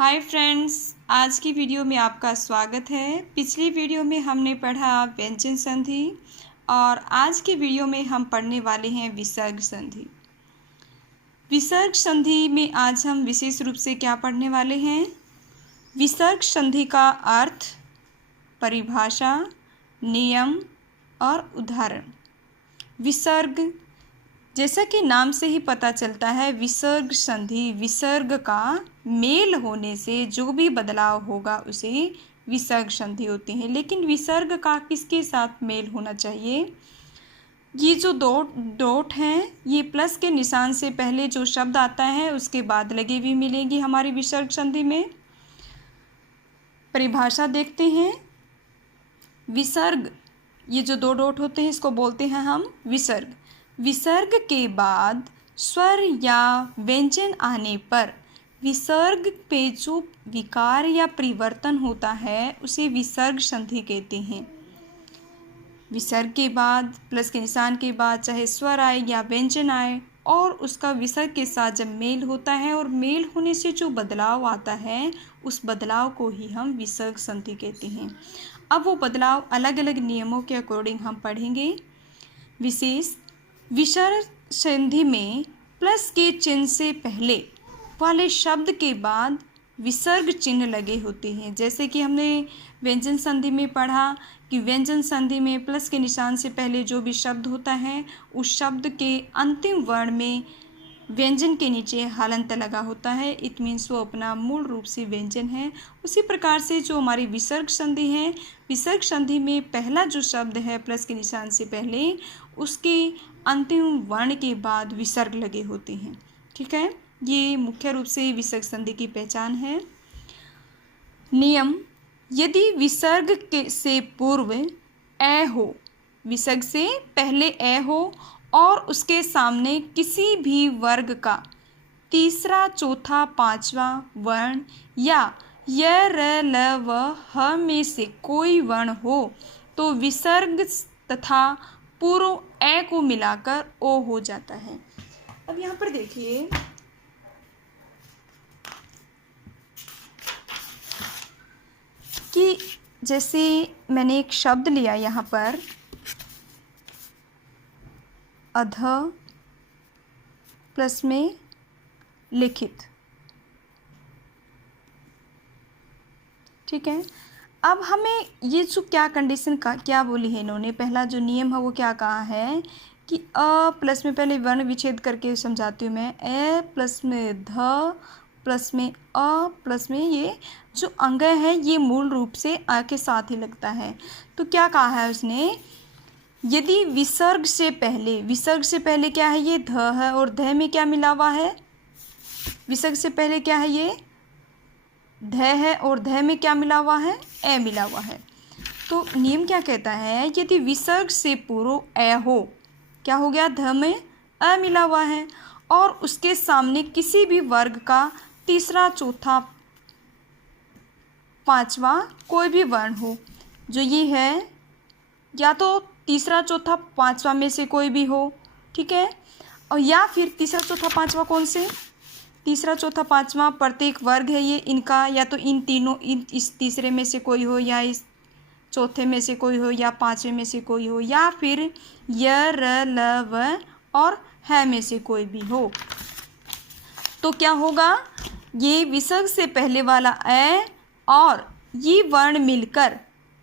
Hi friends, आज की video में आपका स्वागत है। पिछली वीडियो में हमने पढ़ा व्यंजन संधि और आज की वीडियो में हम पढ़ने वाले हैं विसर्ग संधि। विसर्ग संधि में आज हम विशेष रूप से क्या पढ़ने वाले हैं? विसर्ग संधि का अर्थ, परिभाषा, नियम और उदाहरण। विसर्ग, जैसा कि नाम से ही पता चलता है, विसर्ग संधि विसर्ग का मेल होने से जो भी बदलाव होगा उसे विसर्ग संधि होती है। लेकिन विसर्ग का किसके साथ मेल होना चाहिए? ये जो दो डॉट हैं, ये प्लस के निशान से पहले जो शब्द आता है उसके बाद लगे हुए मिलेंगी हमारी विसर्ग संधि में। परिभाषा देखते हैं। विसर्ग, ये जो दो डॉट होते हैं इसको बोलते हैं हम विसर्ग। विसर्ग के बाद स्वर या व्यंजन आने पर विसर्ग पे जो विकार या परिवर्तन होता है उसे विसर्ग संधि कहते हैं। विसर्ग के बाद प्लस के निशान के बाद चाहे स्वर आए या व्यंजन आए और उसका विसर्ग के साथ जब मेल होता है और मेल होने से जो बदलाव आता है उस बदलाव को ही हम विसर्ग संधि कहते हैं। अब वो बदलाव अलग अलग नियमों के अकॉर्डिंग हम पढ़ेंगे। विशेष विसर्ग संधि में प्लस के चिन्ह से पहले वाले शब्द के बाद विसर्ग चिन्ह लगे होते हैं। जैसे कि हमने व्यंजन संधि में पढ़ा कि व्यंजन संधि में प्लस के निशान से पहले जो भी शब्द होता है उस शब्द के अंतिम वर्ण में व्यंजन के नीचे हलंत लगा होता है। इट मीन्स वो अपना मूल रूप से व्यंजन है। उसी प्रकार से जो हमारी विसर्ग संधि है, विसर्ग संधि में पहला जो शब्द है प्लस के निशान से पहले उसके अंतिम वर्ण के बाद विसर्ग लगे होते हैं। ठीक है, ये मुख्य रूप से विसर्ग संधि की पहचान है। नियम, यदि विसर्ग के से पूर्व ए हो, विसर्ग से पहले ए हो और उसके सामने किसी भी वर्ग का तीसरा, चौथा, पांचवा वर्ण या य, र, ल व ह में से कोई वर्ण हो तो विसर्ग तथा पूर्व ए को मिलाकर ओ हो जाता है। अब यहाँ पर देखिए, कि जैसे मैंने एक शब्द लिया यहाँ पर अध प्लस में लिखित। ठीक है, अब हमें ये जो क्या कंडीशन का क्या बोली है इन्होंने, पहला जो नियम है वो क्या कहा है कि अ प्लस में पहले वर्ण विच्छेद करके समझाती हूँ मैं। ए प्लस में ध प्लस में अ प्लस में ये जो अंग है ये मूल रूप से अ के साथ ही लगता है। तो क्या कहा है उसने, यदि विसर्ग से पहले क्या है, ये ध है और ध में क्या मिला हुआ है, विसर्ग से पहले क्या है, ये ध है और ध में क्या मिला हुआ है, ए मिला हुआ है। तो नियम क्या कहता है, यदि विसर्ग से पूर्व ए हो, क्या हो गया, ध में अ मिला हुआ है और उसके सामने किसी भी वर्ग का तीसरा, चौथा, पांचवा कोई भी वर्ण हो, जो ये है या तो तीसरा, चौथा, पांचवा में से कोई भी हो। ठीक है, और या फिर तीसरा, चौथा, पांचवा कौन से, तीसरा, चौथा, पांचवा प्रत्येक वर्ग है ये इनका, या तो इन तीनों इस तीसरे में से कोई हो या इस चौथे में से कोई हो या पांचवें में से कोई हो या फिर य, र, ल, व और ह में से कोई भी हो। तो क्या होगा, ये विसर्ग से पहले वाला ए और ये वर्ण मिलकर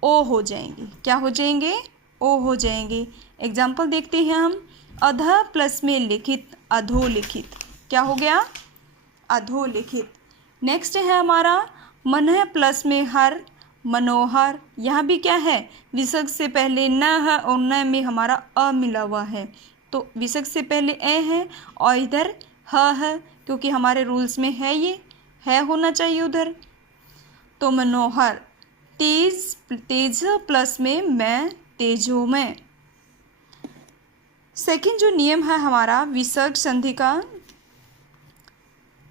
ओ हो जाएंगे। क्या हो जाएंगे, ओ हो जाएंगे। एग्जाम्पल देखते हैं हम। अध प्लस में लिखित, अधोलिखित, क्या हो गया, अधोलिखित। नेक्स्ट है हमारा मन प्लस में हर, मनोहर। यहाँ भी क्या है, विसर्ग से पहले न है और न में हमारा अ मिला हुआ है, तो विसर्ग से पहले ए है और इधर ह है, क्योंकि हमारे रूल्स में है ये है होना चाहिए उधर। तो मनोहर। तेज प्लस में मैं, तेजो में। सेकंड जो नियम है हमारा विसर्ग संधि का,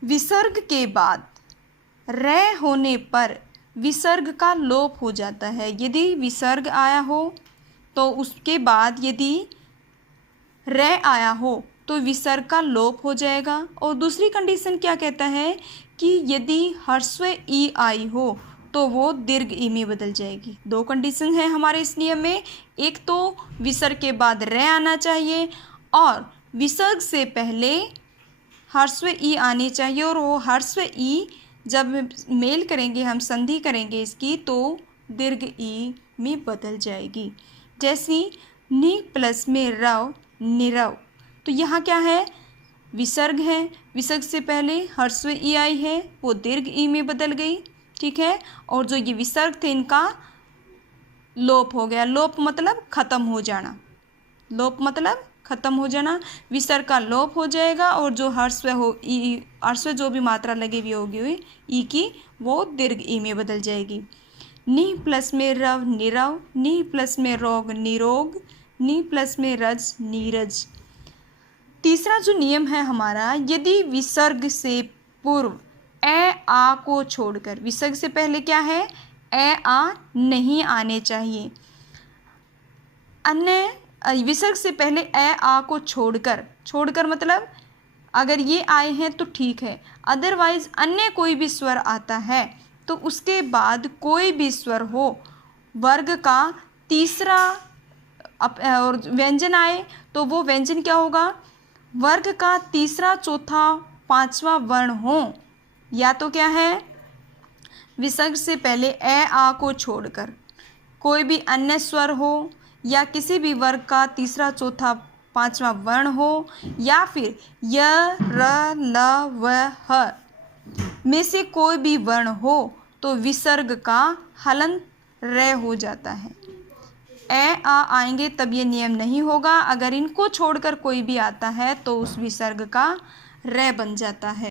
विसर्ग के बाद रे होने पर विसर्ग का लोप हो जाता है। यदि विसर्ग आया हो तो उसके बाद यदि रे आया हो तो विसर्ग का लोप हो जाएगा। और दूसरी कंडीशन क्या कहता है कि यदि ह्रस्व ई आई हो तो वो दीर्घ ई में बदल जाएगी। दो कंडीशन है हमारे इस नियम में, एक तो विसर्ग के बाद रे आना चाहिए और विसर्ग से पहले ह्रस्व ई आनी चाहिए, और वो ह्रस्व ई जब मेल करेंगे, हम संधि करेंगे इसकी, तो दीर्घ ई में बदल जाएगी। जैसी नि प्लस में रव, निरव, तो यहाँ क्या है, विसर्ग है, विसर्ग से पहले ह्रस्व ई आई है, वो दीर्घ ई में बदल गई, ठीक है। और जो ये विसर्ग थे इनका लोप हो गया। लोप मतलब खत्म हो जाना, लोप मतलब खत्म हो जाना, विसर्ग का लोप हो जाएगा और जो ह्रस्व हो ई, ह्रस्व जो भी मात्रा लगी हुई होगी ई की, वो दीर्घ ई में बदल जाएगी। नि प्लस में रव, निरव, नि प्लस में रोग, निरोग, नि प्लस में रज, नीरज। तीसरा जो नियम है हमारा, यदि विसर्ग से पूर्व ए आ को छोड़कर, विसर्ग से पहले क्या है, ए आ नहीं आने चाहिए। अन्य विसर्ग से पहले ए आ को छोड़कर, छोड़कर मतलब अगर ये आए हैं तो ठीक है, अदरवाइज अन्य कोई भी स्वर आता है तो उसके बाद कोई भी स्वर हो, वर्ग का तीसरा और व्यंजन आए तो वो व्यंजन क्या होगा, वर्ग का तीसरा, चौथा, पांचवा वर्ण हो, या तो क्या है, विसर्ग से पहले ए आ को छोड़कर कोई भी अन्य स्वर हो, या किसी भी वर्ग का तीसरा, चौथा, पांचवा वर्ण हो, या फिर य, र, ल, व, ह में से कोई भी वर्ण हो, तो विसर्ग का हलन रे हो जाता है। ए आ आएंगे तब ये नियम नहीं होगा, अगर इनको छोड़कर कोई भी आता है तो उस विसर्ग का रे बन जाता है।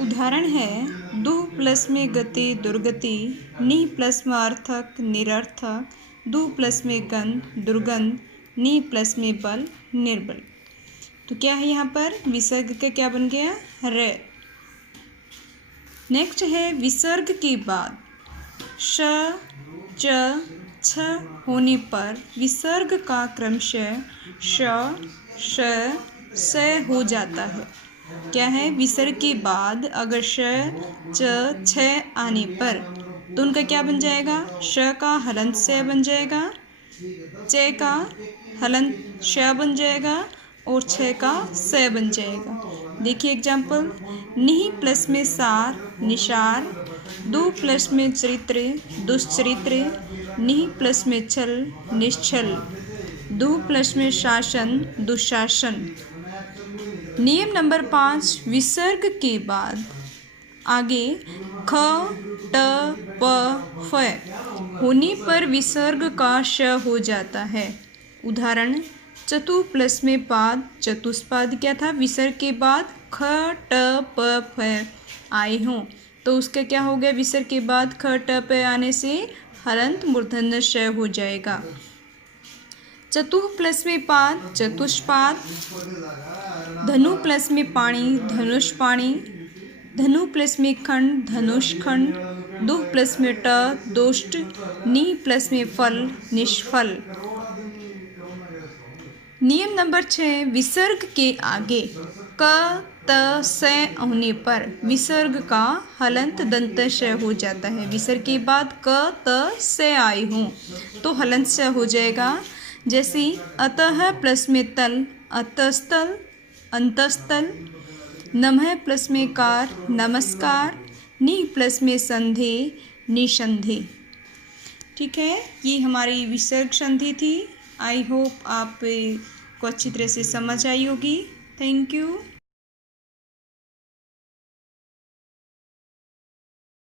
उदाहरण है, दुह प्लस में गति, दुर्गति, नि प्लस में अर्थक, निरर्थक, दु प्लस में गंध, दुर्गंध, नि प्लस में बल, निर्बल। तो क्या है यहाँ पर, विसर्ग का क्या बन गया, रे। नेक्स्ट है, विसर्ग के बाद श, च, छ होने पर विसर्ग का क्रमशः श, श, स हो जाता है। क्या है, विसर्ग के बाद अगर श, च, छ आने पर तो उनका क्या बन जाएगा, श का हलंत से बन जाएगा, च का हलंत श बन जाएगा और छ का स बन जाएगा। देखिए एग्जाम्पल, निहि प्लस में सार, निशार, दु प्लस में चरित्र, दुश्चरित्र, निहि प्लस में छल, निश्छल, दु प्लस में शासन, दुशासन। नियम नंबर 5, विसर्ग के बाद आगे ख, ट, प, फ होने पर विसर्ग का श हो जाता है। उदाहरण, चतु प्लस में पाद, चतुष्पाद क्या था, विसर्ग के बाद ख, ट, प, फ आए हों तो उसका क्या हो गया, विसर्ग के बाद ख, ट, प आने से हलंत मूर्धन्य श हो जाएगा। चतुः प्लस में पाद, चतुष्पाद, धनु प्लस में पाणी, धनुष पाणी, धनु प्लस में खंड, धनुष खंड, दुह प्लस में ट, दोष्ट, नि प्लस में फल, निष्फल। नियम नंबर 6, विसर्ग के आगे क, त, स होने पर विसर्ग का हलंत दंत श हो जाता है। विसर्ग के बाद क, त, स आए हों तो हलंत श हो जाएगा। जैसे अतः प्लस में तल, अतस्तल, अंतस्तल, नमः प्लस में कार, नमस्कार, नि प्लस में संधे, निसंधे। ठीक है, ये हमारी विसर्ग संधि थी। आई होप आप को अच्छी तरह से समझ आई होगी। Thank you.